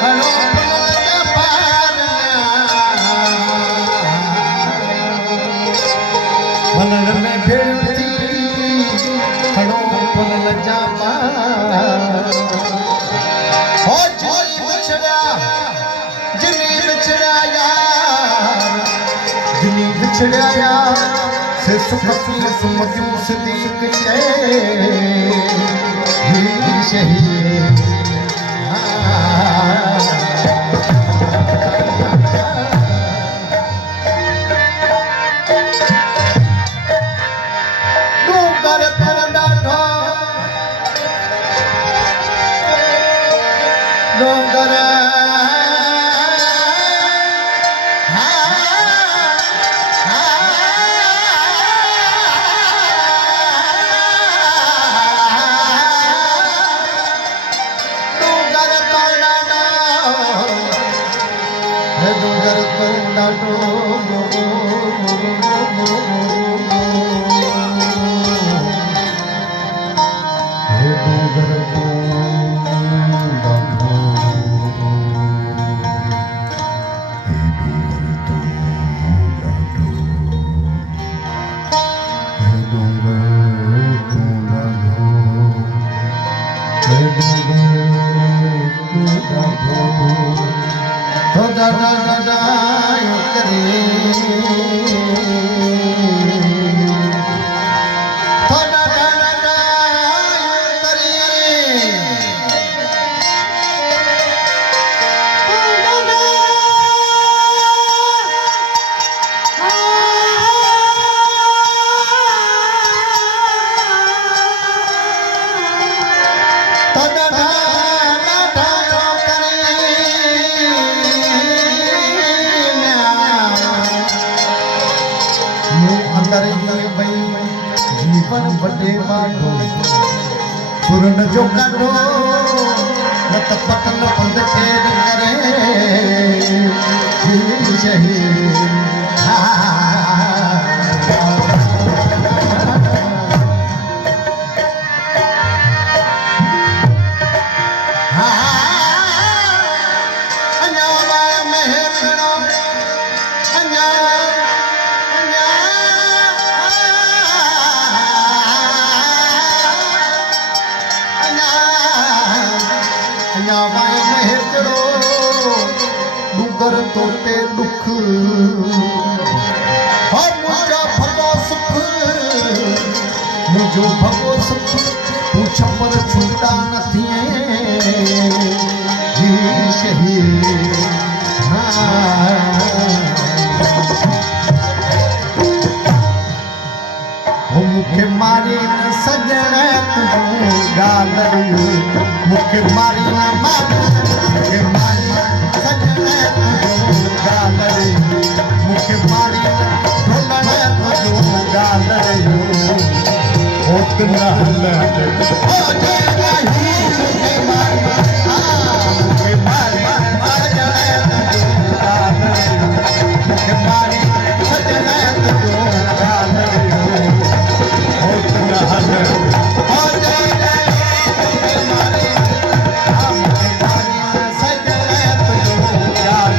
खड़ो पलक में भेड़ थी खड़ो पलक जा पार हो जिनी बिछड़ा यार जिनी बिछड़ा यार से सुख की सुमतियों सदीक शहीद जीवन बड़े मानो पूर्ण जो करो नत पतन पंद खेर करे शहीद तोते दुख मुझा भगो सुख मुझो भगो सुख पूछ पर छूटा नथी जी शहीद मुखे मारी न सजण तुझो गाल मुखे मारी न मुखे मारी सजण तुझो गाल मुखे मारी ढोलण तुझो गाल होत न हल हो जय मुखे मारी मुखे मारी सजण तुझो गाल मुखे मारी सजण तुझो गाल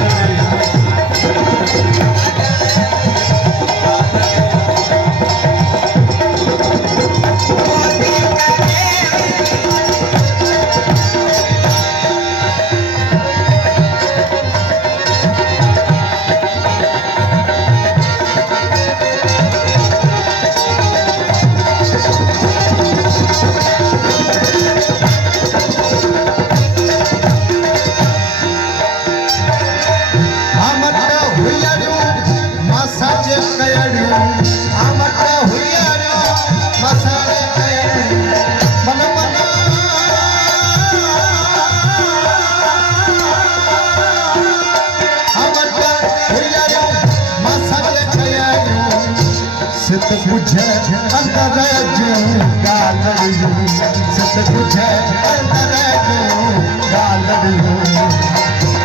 सत बुझे अंदर जो गालड़ियो सत बुझे अंदर जो गालड़ियो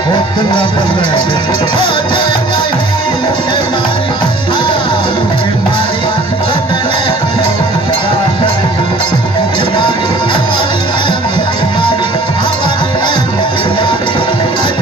होत न बले हो जय नहीं मुझे मारी मुझे मारी सजने गालड़ियो मुझे मारी हमारी हमारी हमारी मुझे मारी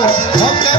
होके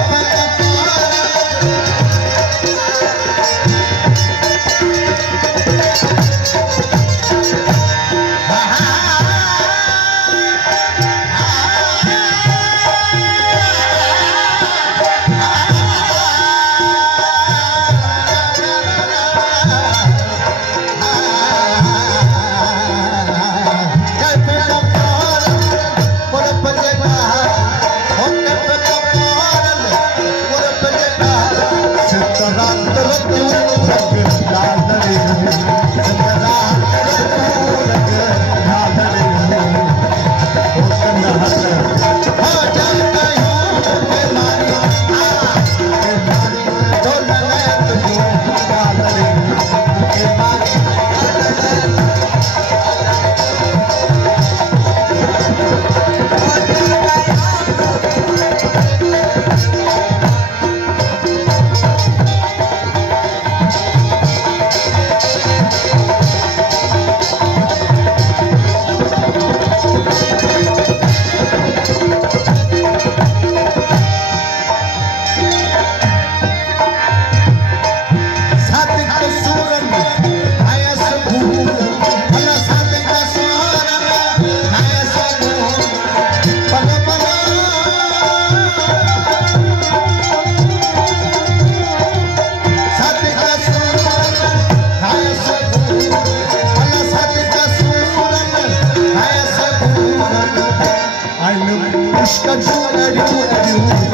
Pushka jewelry,